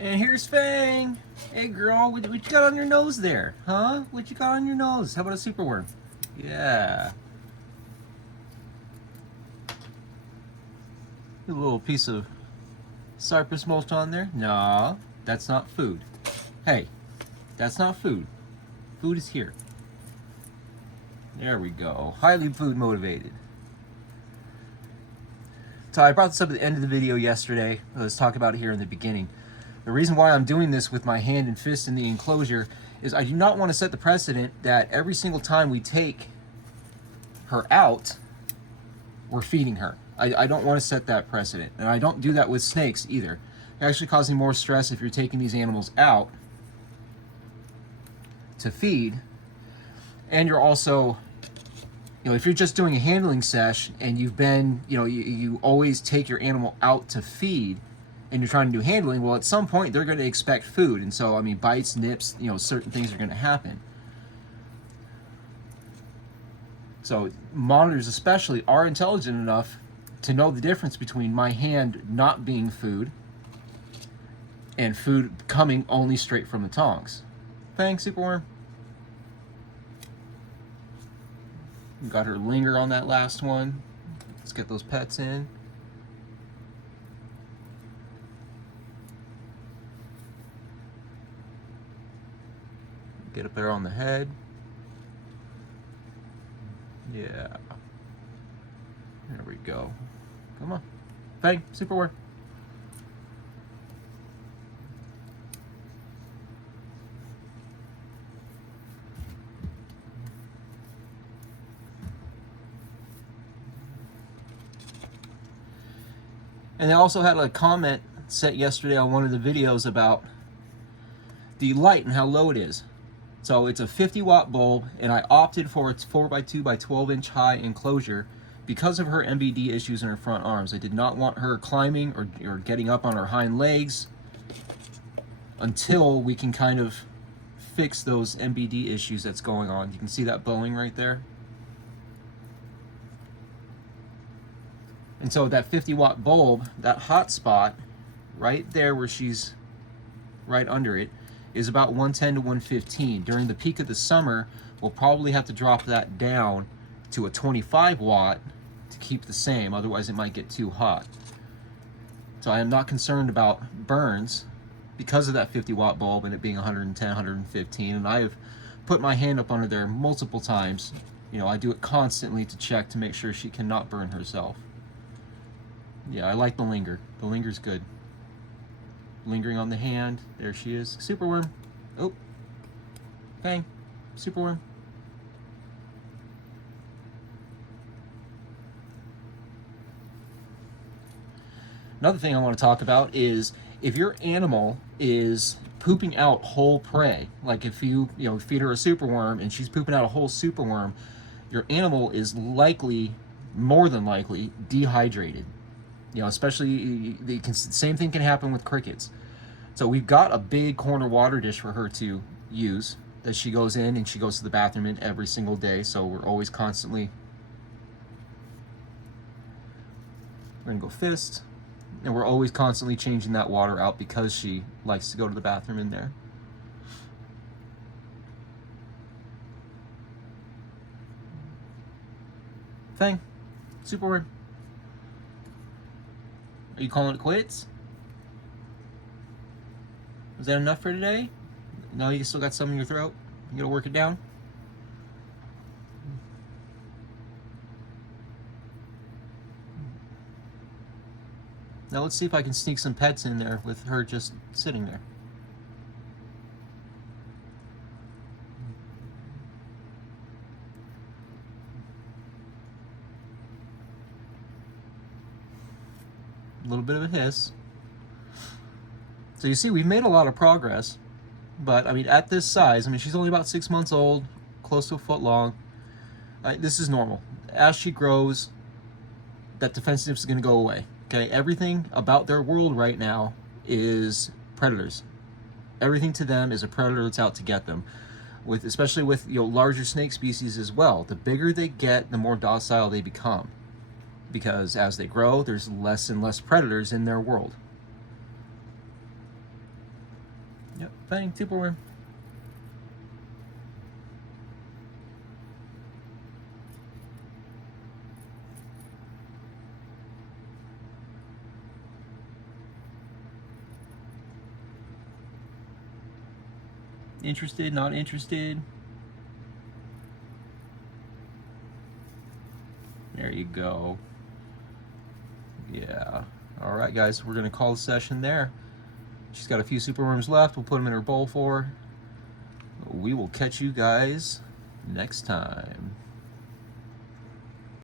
And here's Fang. Hey girl, what you got on your nose there? Huh? What you got on your nose? How about a superworm? Yeah. A little piece of cypress mulch on there? No, that's not food. Hey, that's not food. Food is here. There we go. Highly food motivated. So I brought this up at the end of the video yesterday. Let's talk about it here in the beginning. The reason why I'm doing this with my hand and fist in the enclosure is I do not want to set the precedent that every single time we take her out, we're feeding her. I don't want to set that precedent. And I don't do that with snakes either. You're actually causing more stress if you're taking these animals out to feed. And you're also, if you're just doing a handling sesh and you've been, you always take your animal out to feed and you're trying to do handling, well, at some point they're going to expect food. And so, bites, nips, certain things are going to happen. So monitors especially are intelligent enough to know the difference between my hand not being food and food coming only straight from the tongs. Thanks, superworm. Got her linger on that last one. Let's get those pets in. Get up there on the head. Yeah. There we go. Come on. Bang, superworm. And I also had a comment set yesterday on one of the videos about the light and how low it is. So it's a 50-watt bulb, and I opted for its 4x2 by 12-inch high enclosure because of her MBD issues in her front arms. I did not want her climbing or getting up on her hind legs until we can kind of fix those MBD issues that's going on. You can see that bowing right there. And so that 50-watt bulb, that hot spot right there where she's right under it, is about 110 to 115. During the peak of the summer, we'll probably have to drop that down to a 25-watt to keep the same, otherwise it might get too hot. So I am not concerned about burns because of that 50-watt bulb and it being 110, 115, and I have put my hand up under there multiple times. I do it constantly to check to make sure she cannot burn herself. Yeah, I like the linger. The linger's good. Lingering on the hand. There she is. Superworm. Oh. Bang. Superworm. Another thing I want to talk about is if your animal is pooping out whole prey, like if you feed her a superworm and she's pooping out a whole superworm, your animal is likely, more than likely, dehydrated. Especially the same thing can happen with crickets. So we've got a big corner water dish for her to use that she goes in and she goes to the bathroom in every single day. So we're always constantly, we're gonna go fist, and we're always constantly changing that water out because she likes to go to the bathroom in there. Thing, superworm. Are you calling it quits? Was that enough for today? No, you still got some in your throat? You gotta work it down? Now let's see if I can sneak some pets in there with her just sitting there. A little bit of a hiss. So you see, we've made a lot of progress, but at this size, she's only about 6 months old, close to a foot long. This is normal. As she grows, that defensiveness is going to go away. Okay, everything about their world right now is predators. Everything to them is a predator that's out to get them. Especially with larger snake species as well. The bigger they get, the more docile they become. because as they grow, there's less and less predators in their world. Yep, fang, superworm. Interested, not interested. There you go. Yeah. All right, guys, we're gonna call the session there. She's got a few superworms left. We'll put them in her bowl for her. We will catch you guys next time.